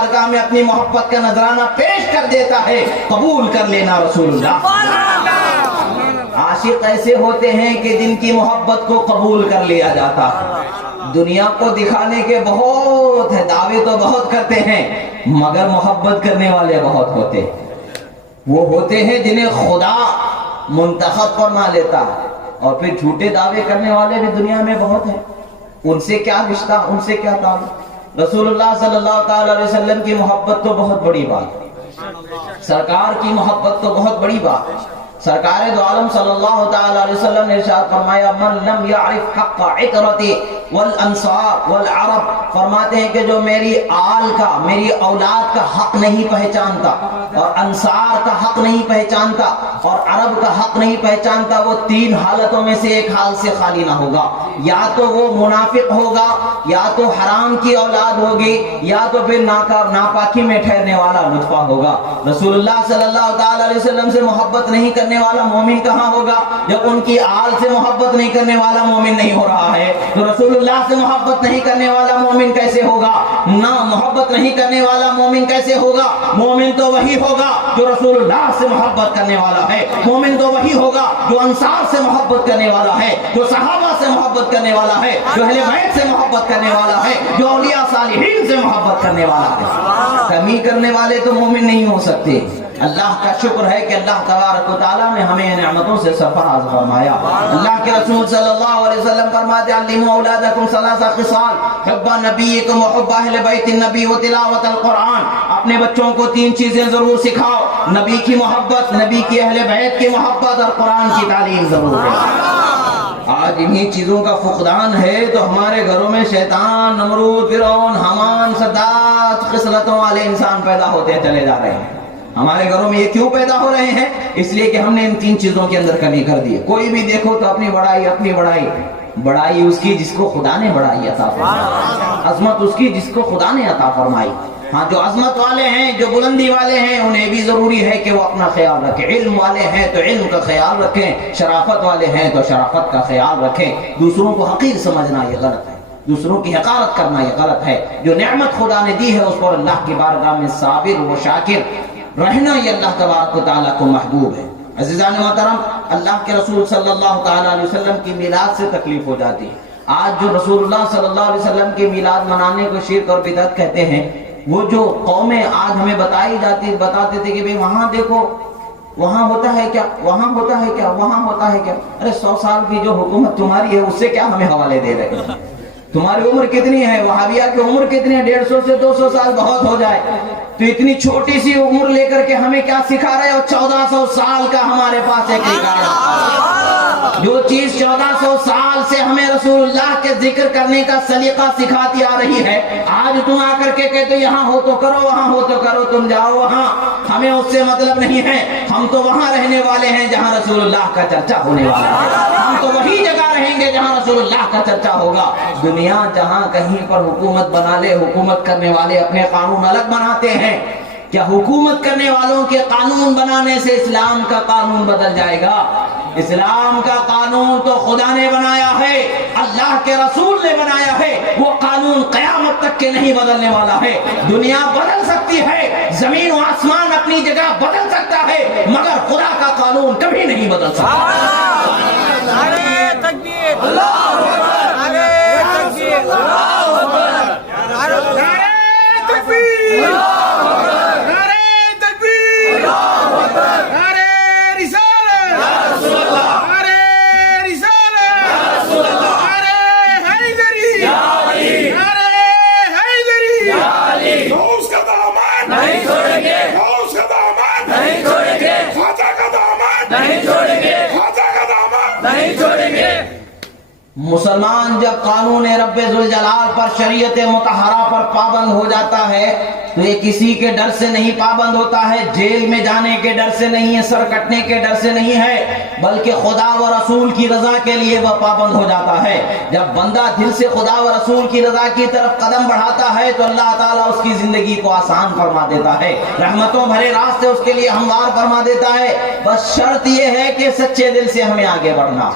बारगाह में अपनी मोहब्बत का नजराना पेश कर देता है, कबूल कर लेना रसूलुल्लाह। आशिक ऐसे होते हैं कि जिनकी मोहब्बत को कबूल कर लिया जाता है। दुनिया को दिखाने के बहुत है, दावे तो बहुत करते हैं, मगर मोहब्बत करने वाले बहुत होते हैं। वो होते हैं जिन्हें खुदा मुंतखब फरमा लेता है, और फिर झूठे दावे करने वाले भी दुनिया में बहुत हैं। उनसे क्या रिश्ता, उनसे क्या ताल्लुक। रसूलुल्लाह सल्लल्लाहु ताला अलैहि वसल्लम की मोहब्बत तो बहुत बड़ी बात है, सरकार की मोहब्बत तो बहुत बड़ी बात है। सरकार दो आलम सल्लल्लाहु ताला अलैहि वसल्लम ने इरशाद फरमाया, मन लम यअरिफ हक़्क़ इतरती वल अंसार वल अरब, फरमाते हैं कि जो मेरी आल का, मेरी औलाद का हक नहीं पहचानता, और अंसार का हक नहीं पहचानता, और अरब का हक नहीं पहचानता, वो तीन हालतों में से एक हाल से खाली ना होगा। या तो वो मुनाफिक होगा, या तो हराम की औलाद होगी, या तो फिर नापाकी में ठहरने वाला नुतफा होगा। रसूलुल्लाह सल्लल्लाहु ताला अलैहि वसल्लम से मोहब्बत नहीं करने वाला मोमिन कहाँ होगा, जब उनकी आल से मोहब्बत नहीं करने वाला मोमिन नहीं हो रहा है, तो रसूलुल्लाह से मोहब्बत नहीं करने वाला मोमिन कैसे होगा? ना मोहब्बत नहीं करने वाला मोमिन कैसे होगा? मोमिन तो वही होगा जो रसूलुल्लाह से मोहब्बत करने वाला है, मोमिन तो वही होगा जो अंसार से मोहब्बत करने वाला है, जो सहाबा से मोहब्बत करने वाला है, जो अहले बैत से मोहब्बत करने वाला है, जो औलिया सालिहीन से मोहब्बत करने वाला है। कमी करने वाले तो मोमिन नहीं हो सकते। अल्लाह का शुक्र है कि अल्लाह तबारक व तआला ने हमें नेमतों से सरफराज फरमाया। अल्लाह के रसूल सल्लल्लाहु अलैहि वसल्लम फरमाते, अल्लिमू औलादकुम सलासा खिसाल, हुब्बा नबीयिकुम व हुब्बा अहले बैतिन नबी व तिलावतल कुरान। अपने बच्चों को तीन चीजें जरूर सिखाओ, नबी की मोहब्बत, नबी की अहले बैत की मोहब्बत, और कुरान की तालीम जरूर है। आज इन्हीं चीजों का फुकदान है तो हमारे घरों में शैतान, नमरूद, फिरौन, हामान, सद्दात खिसलतों वाले इंसान पैदा होते चले जा रहे हैं। हमारे घरों में ये क्यों पैदा हो रहे हैं? इसलिए कि हमने इन तीन चीजों के अंदर कमी कर दी है। कोई भी देखो तो अपनी बड़ाई, अपनी बड़ाई, बड़ाई उसकी जिसको खुदा ने बड़ाई अता फरमाई, अजमत उसकी जिसको खुदा ने अता फरमाई। हाँ, जो अजमत वाले हैं, जो बुलंदी वाले हैं, उन्हें भी जरूरी है कि वो अपना ख्याल रखें। इल्म वाले हैं तो इल्म का ख्याल रखें, शराफत वाले हैं तो शराफत का ख्याल रखें। दूसरों को हकीर समझना ये गलत है, दूसरों की हकारत करना ये गलत है। जो नेमत खुदा ने दी है उस पर अल्लाह की बारगाह में साबिर व शाकिर रहना, ये अल्लाह तबारक व तआला को महबूब है। अज़ीज़ान मोहतरम, अल्लाह के रसूल सल्लल्लाहु ताला अलैहि वसल्लम की मिलाद से तकलीफ हो जाती है। आज जो रसूलुल्लाह सल्लल्लाहु अलैहि वसल्लम की मिलाद मनाने को शिर्क और बिदअत कहते हैं, वो जो कौमें आज हमें बताते थे कि भाई वहां देखो, वहां होता है क्या, वहां होता है क्या, वहां होता है क्या। अरे 100 साल की जो हुकूमत तुम्हारी है उससे क्या हमें हवाले दे रहे हैं? तुम्हारी उम्र कितनी है? वहाबिया की उम्र कितनी है? 150 से 200 साल बहुत हो जाए, तो इतनी छोटी सी उम्र लेकर के हमें क्या सिखा रहे हो? 1400 साल का हमारे पास एक जो चीज 1400 साल से हमें रसूलुल्लाह के जिक्र करने का सलीका सिखाती आ रही है, आज तुम आकर के कहते हो यहाँ हो तो करो, वहां हो तो करो, तुम जाओ वहां, हमें उससे मतलब नहीं है। हम तो वहां रहने वाले हैं जहां रसूलुल्लाह का चर्चा होने वाला है, हम तो वही जगह रहेंगे जहां रसूलुल्लाह का चर्चा होगा। दुनिया जहां कहीं पर हुकूमत बना ले, हुकूमत करने वाले अपने कानून अलग बनाते हैं। क्या हुकूमत करने वालों के कानून बनाने से इस्लाम का कानून बदल जाएगा? इस्लाम का कानून तो खुदा ने बनाया है, अल्लाह के रसूल ने बनाया है, वो कानून कयामत तक के नहीं बदलने वाला है। दुनिया बदल सकती है, जमीन और आसमान अपनी जगह बदल सकता है, मगर खुदा का कानून कभी नहीं बदल सकता। नारे तकबीर, अल्लाहू अकबर, नारे तकबीर, अल्लाहू अकबर, नारे तकबीर, अल्लाहू अकबर, नारे तकबीर, अल्लाहू अकबर, नारे रिसालत, या रसूल अल्लाह, नारे रिसालत, या रसूल अल्लाह, नारे हैदरी, या अली, नारे हैदरी, या अली। गौस का दामन नहीं छोड़ेंगे, गौस का दामन नहीं छोड़ेंगे, ख्वाजा का दामन नहीं छोड़ेंगे, ख्वाजा का दामन नहीं छोड़ेंगे। मुसलमान जब कानून रब्बे जुल जलाल पर, शरीयत मुतहरा पर पाबंद हो जाता है तो ये किसी के डर से नहीं पाबंद होता है, जेल में जाने के डर से नहीं है, सर कटने के डर से नहीं है, बल्कि खुदा व रसूल की रजा के लिए वह पाबंद हो जाता है। जब बंदा दिल से खुदा व रसूल की रजा की तरफ कदम बढ़ाता है तो अल्लाह ताला उसकी जिंदगी को आसान फरमा देता है, रहमतों भरे रास्ते उसके लिए हमवार फरमा देता है। बस शर्त यह है कि सच्चे दिल से हमें आगे बढ़ना।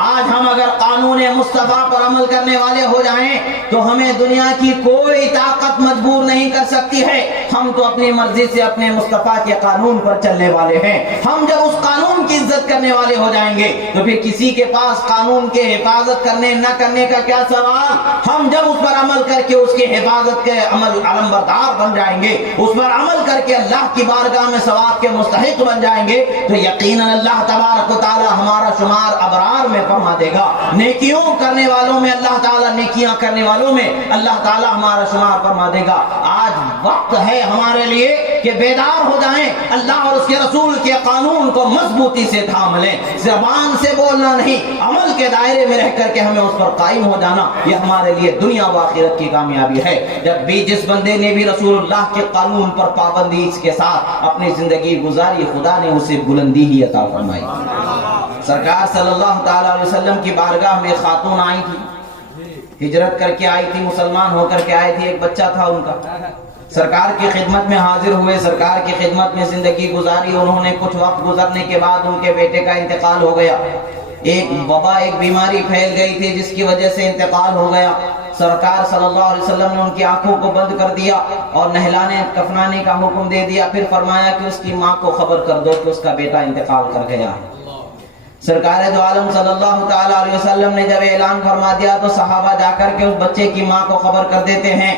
آج ہم اگر قانون مصطفیٰ پر عمل کرنے والے ہو جائیں تو ہمیں دنیا کی کوئی طاقت مجبور نہیں کر سکتی ہے. ہم تو اپنی مرضی سے اپنے مصطفیٰ کے قانون پر چلنے والے ہیں. ہم جب اس قانون کی عزت کرنے والے ہو جائیں گے تو پھر کسی کے پاس قانون کے حفاظت کرنے نہ کرنے کا کیا سوال. ہم جب اس پر عمل کر کے اس کی حفاظت کے عمل علمبردار بن جائیں گے, اس پر عمل کر کے اللہ کی بارگاہ میں ثواب کے مستحق بن جائیں گے, تو یقیناً اللہ تبارک و تعالی ہمارا شمار ابرار میں فرما دے گا. نیکیوں کرنے والوں میں اللہ تعالیٰ, نیکیاں کرنے والوں میں اللہ تعالیٰ ہمارا شمار فرما دے گا. آج وقت ہے ہمارے لیے کہ بیدار ہو جائیں, اللہ اور اس کے رسول کے قانون کو مضبوطی سے تھام لیں. زبان سے بولنا نہیں, عمل کے دائرے میں رہ کر کے ہمیں اس پر قائم ہو جانا, یہ ہمارے لیے دنیا و آخرت کی کامیابی ہے. جب بھی جس بندے نے بھی رسول اللہ کے قانون پر پابندی اس کے ساتھ اپنی زندگی گزاری, خدا نے اسے بلندی ہی عطا فرمائی. سرکار صلی اللہ تعالیٰ علیہ وسلم کی بارگاہ میں خاتون آئی تھی, ہجرت کر کے آئی تھی, مسلمان ہو کر کے آئی تھی, ایک بچہ تھا ان کا. سرکار کی خدمت میں حاضر ہوئے, سرکار کی خدمت میں زندگی گزاری. انہوں نے کچھ وقت گزرنے کے بعد ان کے بیٹے کا انتقال ہو گیا. ایک وبا, ایک بیماری پھیل گئی تھی جس کی وجہ سے انتقال ہو گیا. سرکار صلی اللہ علیہ وسلم نے ان کی آنکھوں کو بند کر دیا اور نہلانے کفنانے کا حکم دے دیا. پھر فرمایا کہ اس کی ماں کو خبر کر دو کہ اس کا بیٹا انتقال کر گیا. سرکار دو عالم صلی اللہ تعالی علیہ وسلم نے جب اعلان فرما دیا تو صحابہ جا کر کے اس بچے کی ماں کو خبر کر دیتے ہیں.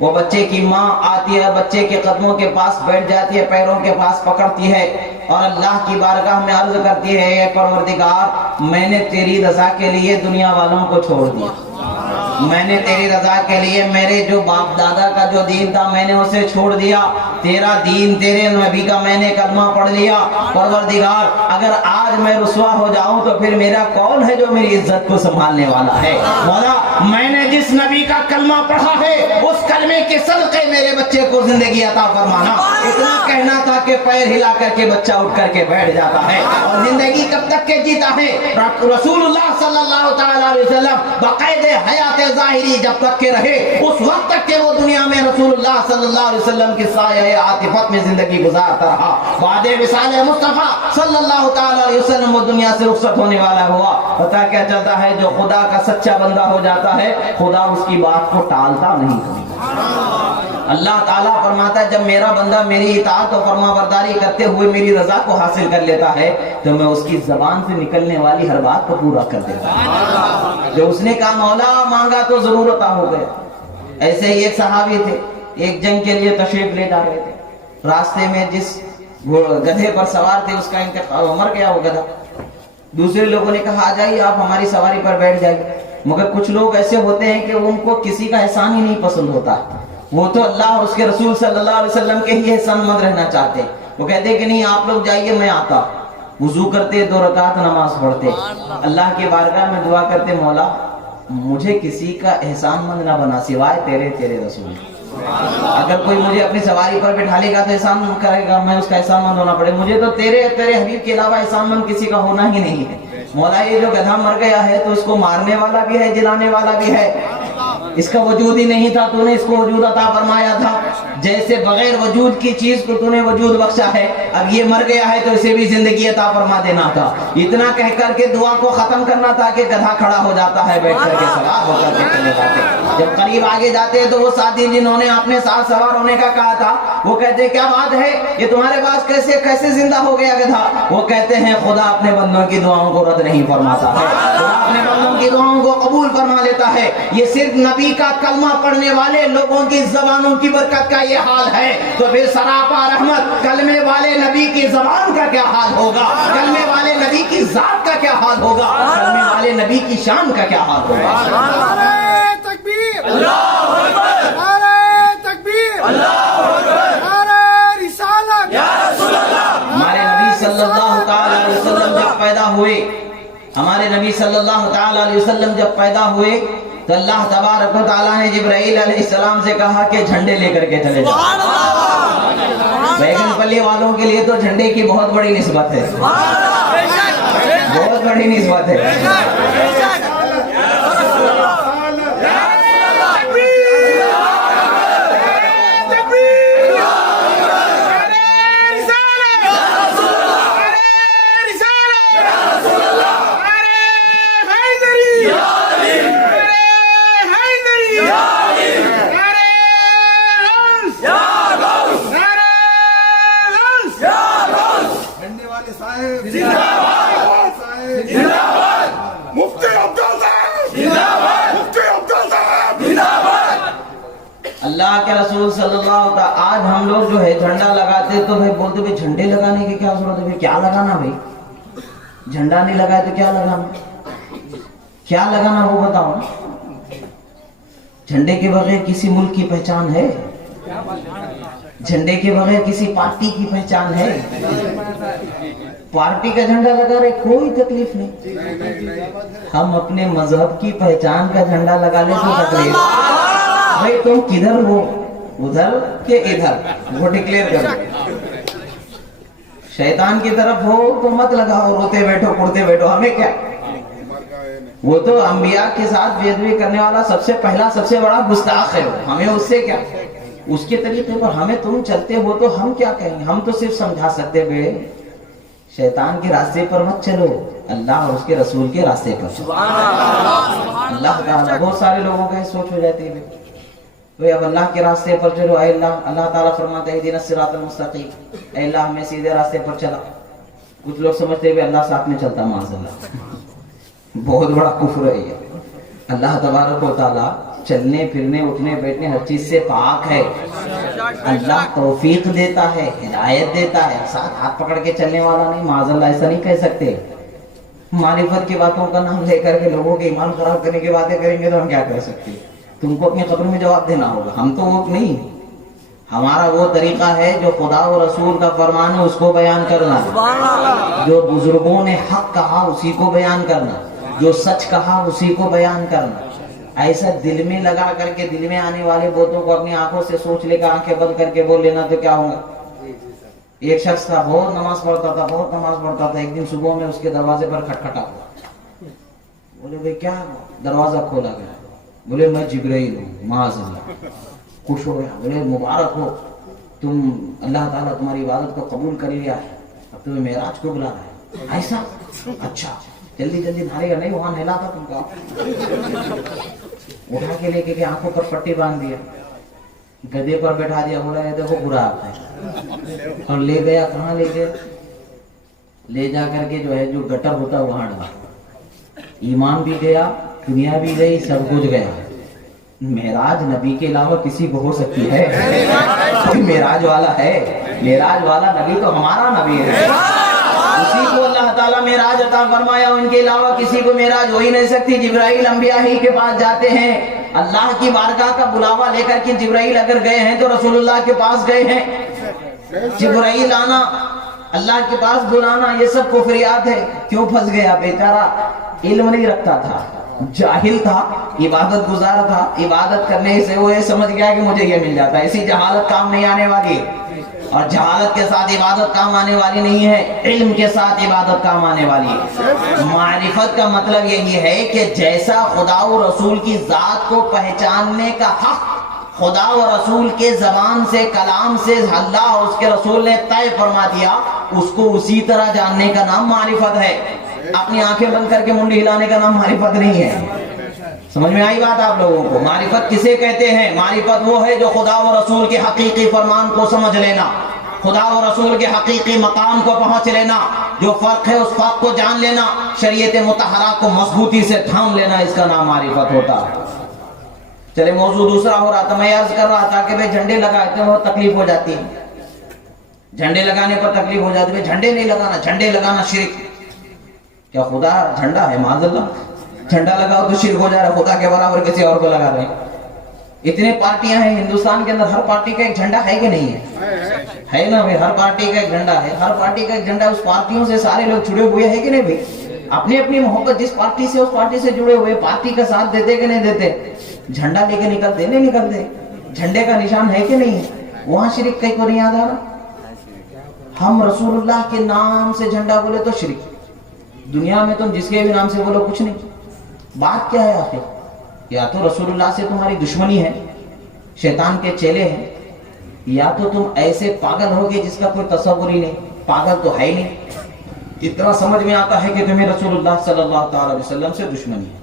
وہ بچے کی ماں آتی ہے, بچے کے قدموں کے پاس بیٹھ جاتی ہے, پیروں کے پاس پکڑتی ہے اور اللہ کی بارگاہ میں عرض کرتی ہے, اے پروردگار, میں نے تیری رضا کے لیے دنیا والوں کو چھوڑ دیا. میں نے تیری رضا کے لیے میرے جو باپ دادا کا جو دین تھا میں نے اسے چھوڑ دیا. تیرا دین, تیرے نبی کا میں نے کلمہ پڑھ لیا. پروردگار, اگر آج میں رسوا ہو جاؤں تو پھر میرا کون ہے جو میری عزت کو سنبھالنے والا ہے. مولا, میں نے جس نبی کا کلمہ پڑھا ہے اس کلمے کے صدقے میرے بچے کو زندگی عطا فرمانا. اتنا کہنا تھا کہ پیر ہلا کر کے بچہ اٹھ کر کے بیٹھ جاتا ہے. اور زندگی کب تک کے جیتا ہے؟ رسول اللہ صلی اللہ تعالی علیہ وسلم بقید حیات ظاہری جب تک کے رہے, اس وقت تک کہ وہ دنیا میں رسول اللہ صلی اللہ علیہ وسلم کی سایہ عاطفت میں زندگی گزارتا رہا. بعد وصال مصطفیٰ صلی اللہ تعالی علیہ وسلم وہ دنیا سے رخصت ہونے والا ہوا. پتہ کیا چلتا ہے, جو خدا کا سچا بندہ ہو جاتا ہے خدا اس کی بات کو ٹالتا نہیں. اللہ تعالیٰ فرماتا ہے, جب میرا بندہ میری اطاعت و فرما برداری کرتے ہوئے میری رضا کو حاصل کر لیتا ہے تو میں اس کی زبان سے نکلنے والی ہر بات کو پورا کر دیتا ہوں. جو اس نے کہا مولا مانگا تو ضرور عطا ہو گیا. ایسے ہی ایک صحابی تھے, ایک جنگ کے لیے تشریف لے جا رہے تھے. راستے میں جس گدھے پر سوار تھے اس کا انتقال, مر گیا وہ گدھا. دوسرے لوگوں نے کہا آ جائیے آپ ہماری سواری پر بیٹھ جائیے. مگر کچھ لوگ ایسے ہوتے ہیں کہ ان کو کسی کا احسان ہی نہیں پسند ہوتا. وہ تو اللہ اور اس کے رسول صلی اللہ علیہ وسلم کے ہی احسان مند رہنا چاہتے. وہ کہتے کہ نہیں آپ لوگ جائیے, میں آتا. وضو کرتے, 2 رکعت نماز پڑھتے, اللہ کی بارگاہ میں دعا کرتے, مولا مجھے کسی کا احسان مند نہ بنا سوائے تیرے رسول. اگر کوئی مجھے اپنی سواری پر بٹھا لے گا تو احسان کرے گا, میں اس کا احسان مند ہونا پڑے. مجھے تو تیرے حبیب کے علاوہ احسان مند کسی کا ہونا ہی نہیں ہے. مولا یہ جو گدھا مر گیا ہے تو اس کو مارنے والا بھی ہے, جلانے والا بھی ہے. اس کا وجود ہی نہیں تھا, تو نے اس کو وجود عطا فرمایا تھا. جیسے بغیر وجود کی چیز کو تو نے وجود بخشا ہے, اب یہ مر گیا ہے تو اسے بھی زندگی عطا فرما دینا تھا. اتنا کہہ کر کے دعا کو ختم کرنا تھا کہ گدھا کھڑا ہو جاتا ہے, بیٹھ کر کے سوار ہو کر کے چلے جاتے. جب قریب آگے جاتے تو وہ ساتھی جنہوں نے اپنے ساتھ سوار ہونے کا کہا تھا وہ کہتے کیا بات ہے, یہ تمہارے پاس کیسے زندہ ہو گیا گدھا؟ وہ کہتے ہیں خدا اپنے بندوں کی دعاؤں کو رد نہیں فرماتا ہے, خدا اپنے بندوں کی دعاؤں کو قبول فرما لیتا ہے. یہ صرف نبی کا کلمہ پڑھنے والے لوگوں کی زبانوں کی برکت کا یہ حال ہے, تو پھر سراپا رحمت کلمے والے نبی کی زبان کا کیا حال ہوگا, کلمے والے نبی کی ذات کا کیا حال ہوگا, کلمے والے نبی کی شان کا کیا حال ہوگا. نعرہ تکبیر, اللہ اکبر, نعرہ تکبیر, اللہ اکبر, نعرہ رسالت, یا رسول اللہ. ہمارے نبی صلی اللہ تعالی علیہ وسلم جب پیدا ہوئے, ہمارے نبی صلی اللہ تعالی علیہ وسلم جب پیدا ہوئے تو اللہ تبارک و تعالیٰ نے جبرائیل علیہ السلام سے کہا کہ جھنڈے لے کر کے چلے جاؤ. بیگن پلی والوں کے لیے تو جھنڈے کی بہت بڑی نسبت ہے, بہت بڑی نسبت ہے. मुफ्ती अब्दुल साहब जिंदाबाद, मुफ्ती अब्दुल साहब जिंदाबाद। अल्लाह के रसूल सल्लल्लाहु अलैहि वसल्लम, आज हम लोग जो है झंडा लगाते तो भाई बोलते भाई झंडे लगाने की क्या जरूरत है, भाई क्या लगाना, भाई झंडा नहीं लगाए तो क्या लगाना, क्या लगाना वो बताओ। झंडे के बगैर किसी मुल्क की पहचान है? झंडे के बगैर किसी पार्टी की पहचान है? पार्टी का झंडा लगा रहे कोई तकलीफ नहीं, हम अपने मजहब की पहचान का झंडा लगा ले तो तकलीफ। भाई तुम किधर हो, उधर के इधर, वो डिक्लेयर करो। शैतान की तरफ हो तो मत लगाओ, रोते बैठो कुड़ते बैठो, हमें क्या। वो तो अंबिया के साथ बेअदबी करने वाला सबसे पहला सबसे बड़ा गुस्ताख है, हमें उससे क्या। उसके तरीके पर हमें तुम चलते हो तो हम क्या कहेंगे, हम तो सिर्फ समझा सकते बे शैतान के रास्ते पर मत चलो, अल्लाह और उसके रसूल के रास्ते पर चलो। अल्लाह ताला, बहुत सारे लोगों का सोच हो जाती है भाई अब अल्लाह के रास्ते पर चलो। अल्लाह ताला फरमाता है इहदिना सिरातल मुस्तकीम, अल्लाह हमें सीधे रास्ते पर चला। कुछ लोग समझते हैं अल्लाह साथ में चलता, माज़अल्लाह बहुत बड़ा कुफ्र है ये। अल्लाह तबारक व तआला चलने फिरने उठने बैठने हर चीज से पाक है। अल्लाह तौफीक देता है, हिदायत देता है, साथ हाथ पकड़ के चलने वाला नहीं। माज़अल्लाह ऐसा नहीं कह सकते। मारिफत की बातों का नाम लेकर के लोगों के ईमान खराब करने की बातें करेंगे तो हम क्या कर सकते हैं? तुमको अपनी कब्र में जवाब देना होगा, हम तो वो नहीं। हमारा वो तरीका है जो खुदा और रसूल का फरमान है उसको बयान करना, जो बुजुर्गों ने हक कहा उसी को बयान करना, जो सच कहा उसी को बयान करना। ऐसा दिल में लगा करके दिल में आने वाले बातों को अपनी आंखों से सोच लेकर आंखें बंद करके बोल लेना तो क्या होगा। एक शख्स था, बहुत नमाज पढ़ता था, बहुत नमाज पढ़ता था। एक दिन सुबह में उसके दरवाजे पर खटखटा हुआ। बोले भाई क्या हुआ? दरवाजा खोला गया। बोले मैं जिब्राइल हूँ। माज़अल्लाह, खुश हो गया। बोले मुबारक हो, तुम अल्लाह ताला तुम्हारी इबादत को कबूल कर लिया है, अब तुम्हें मेराज को बुला रहा है। ऐसा? अच्छा जल्दी जल्दी भागेगा नहीं, वहां नहला था तुमको। उठा के लेके के आंखों पर पट्टी बांध दिया, गधे पर बैठा दिया। बोला ये देखो बुरा आप है, और ले गया। कहाँ ले गया? ले जा करके जो है जो गटर होता है वहां डाला। ईमान भी गया, दुनिया भी गई, सब कुछ गया। मेराज नबी के अलावा किसी को हो सकती है? कोई मेराज वाला है? मेराज वाला नबी तो हमारा नबी है, उसी को अल्लाह ताला मेराज अता फरमाया, उनके अलावा किसी को मेराज हो ही नहीं सकती। जिब्राइल अंबिया ही के पास जाते हैं, अल्लाह की बारगाह का बुलावा लेकर के जिब्राइल अगर गए हैं तो रसूलुल्लाह के पास गए हैं। जिब्राइल आना, अल्लाह के पास बुलाना, ये सब कुफरियात है। क्यों फंस गया बेचारा? इल्म नहीं रखता था, जाहिल था, इबादत गुजार था। इबादत करने से वो ये समझ गया कि मुझे ये मिल जाता है। ऐसी जहालत काम नहीं आने वाली, और जहालत के साथ इबादत काम आने वाली नहीं है, इल्म के साथ इबादत काम आने वाली है। मारिफत का मतलब यही है कि जैसा खुदा और रसूल की जात को पहचानने का हक खुदा और रसूल के जबान से, कलाम से अल्लाह और उसके रसूल ने तय फरमा दिया, उसको उसी तरह जानने का नाम मारिफत है। अपनी आंखें बंद करके मुंडी हिलाने का नाम मारिफत नहीं है। समझ में आई बात आप लोगों को? मारिफत किसे कहते हैं? मारिफत वो है जो खुदा और रसूल के हकीकी फरमान को समझ लेना, खुदा और रसूल के हकीकी मकाम को पहुंच लेना, जो फर्क है उस फर्क को जान लेना, शरीयत मुतहरा को मजबूती से थाम लेना, इसका नाम मारिफत होता है। चले मौजूद दूसरा हो रहा था, मैं अर्ज कर रहा था कि भाई झंडे लगाते हैं बहुत तकलीफ हो जाती है, झंडे लगाने पर तकलीफ हो जाती है। झंडे नहीं लगाना, झंडे लगाना शिर्क। क्या खुदा झंडा है? माज़अल्लाह, झंडा लगाओ तो शिर्क हो जा रहा है, खुदा के बराबर किसी और को लगा रहे हैं। इतने पार्टियां हैं हिंदुस्तान के अंदर, हर पार्टी का एक झंडा है कि नहीं है ना भाई? हर पार्टी का एक झंडा है, हर पार्टी का एक झंडा। उस पार्टियों से सारे लोग जुड़े हुए हैं कि नहीं भाई? अपनी अपनी मोहब्बत जिस पार्टी से, उस पार्टी से जुड़े हुए, पार्टी का साथ देते कि नहीं देते? झंडा लेके निकलते नहीं निकलते? झंडे का निशान है कि नहीं है? वहां शिर्क कहीं को नहीं याद आ रहा। हम रसूलुल्लाह के नाम से झंडा बोले तो शिर्क, दुनिया में तुम जिसके भी नाम से बोलो कुछ नहीं। बात क्या है आखिर? या तो रसूलुल्लाह से तुम्हारी दुश्मनी है, शैतान के चेले हैं, या तो तुम ऐसे पागल होगे जिसका कोई तसव्वुर ही नहीं। पागल तो है ही नहीं, इतना समझ में आता है कि तुम्हें रसूलुल्लाह सल्लल्लाहु अलैहि वसल्लम से दुश्मनी है।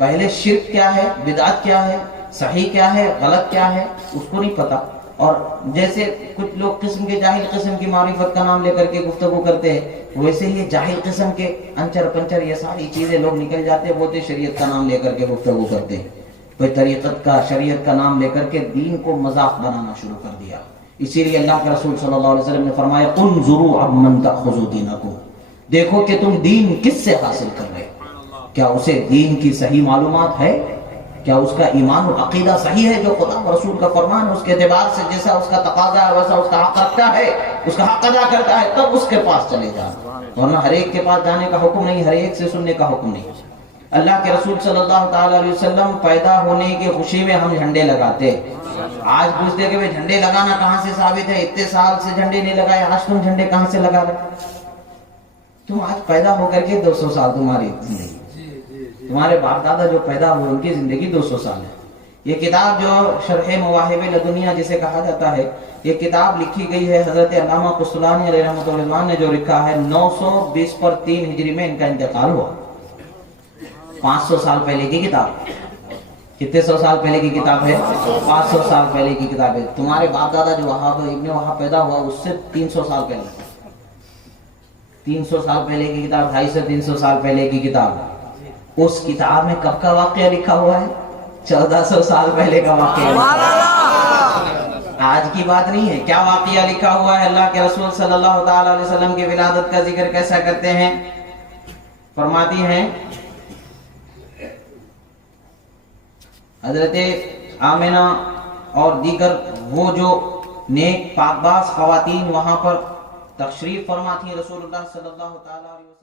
पहले शिर्क क्या है, बिदअत क्या है, सही क्या है, गलत क्या है, उसको नहीं पता, اور جیسے کچھ لوگ قسم کے جاہل قسم کی معرفت کا نام لے کر کے گفتگو کرتے ہیں، ویسے یہ جاہل قسم کے انچر پنچر یہ ساری چیزیں لوگ نکل جاتے ہیں، بولتے شریعت کا نام لے کر کے گفتگو کرتے ہیں، کوئی طریقت کا شریعت کا نام لے کر کے دین کو مذاق بنانا شروع کر دیا۔ اسی لیے اللہ کے رسول صلی اللہ علیہ وسلم نے فرمایا انظروا عمن تأخذوا دینکم، دیکھو کہ تم دین کس سے حاصل کر رہے، کیا اسے دین کی صحیح معلومات ہے، کیا اس کا ایمان و عقیدہ صحیح ہے جو خدا و رسول کا فرمان ہے، اس کے اعتبار سے جیسا اس کا تقاضا ہے ویسا اس کا حق رکھتا ہے، اس کا حق ادا کرتا ہے، تب اس کے پاس چلے جانا، ورنہ ہر ایک کے پاس جانے کا حکم نہیں، ہر ایک سے سننے کا حکم نہیں۔ اللہ کے رسول صلی اللہ تعالی علیہ وسلم پیدا ہونے کی خوشی میں ہم جھنڈے لگاتے، آج پوچھتے کہ جھنڈے لگانا کہاں سے ثابت ہے، اتنے سال سے جھنڈے نہیں لگائے، آج تم جھنڈے کہاں سے لگا رہے؟ تم آج پیدا ہو کر کے 200 سال تمہاری زندگی، تمہارے باپ دادا جو پیدا ہوئے ان کی زندگی 200 سال ہے۔ یہ کتاب جو شرح مواہب لدنیہ جسے کہا جاتا ہے، یہ کتاب لکھی گئی ہے حضرت علامہ قسطلانی علیہ رحمۃ اللہ نے جو لکھا ہے 920 پر 3 ہجری میں ان کا انتقال ہوا، 500 سال پہلے کی کتاب۔ کتنے سو سال پہلے کی کتاب ہے؟ 500 سال پہلے کی کتاب ہے۔ تمہارے باپ دادا جو ابن وہاب پیدا ہوا اس سے 300 سال پہلے، 300 سال پہلے کی کتاب، 250 سے 300 سال پہلے کی کتاب۔ اس کتاب میں کب کا واقعہ لکھا ہوا ہے؟ 1400 سال پہلے کا واقعہ، آج کی بات نہیں ہے۔ کیا واقعہ لکھا ہوا ہے؟ اللہ کے رسول صلی اللہ تعالی علیہ وسلم کی ولادت کا ذکر کیسا کرتے ہیں؟ فرماتی ہیں حضرت آمنہ اور دیگر وہ جو نیک پاک باز خواتین وہاں پر تشریف فرما تھی، رسول اللہ صلی اللہ تعالی علیہ وسلم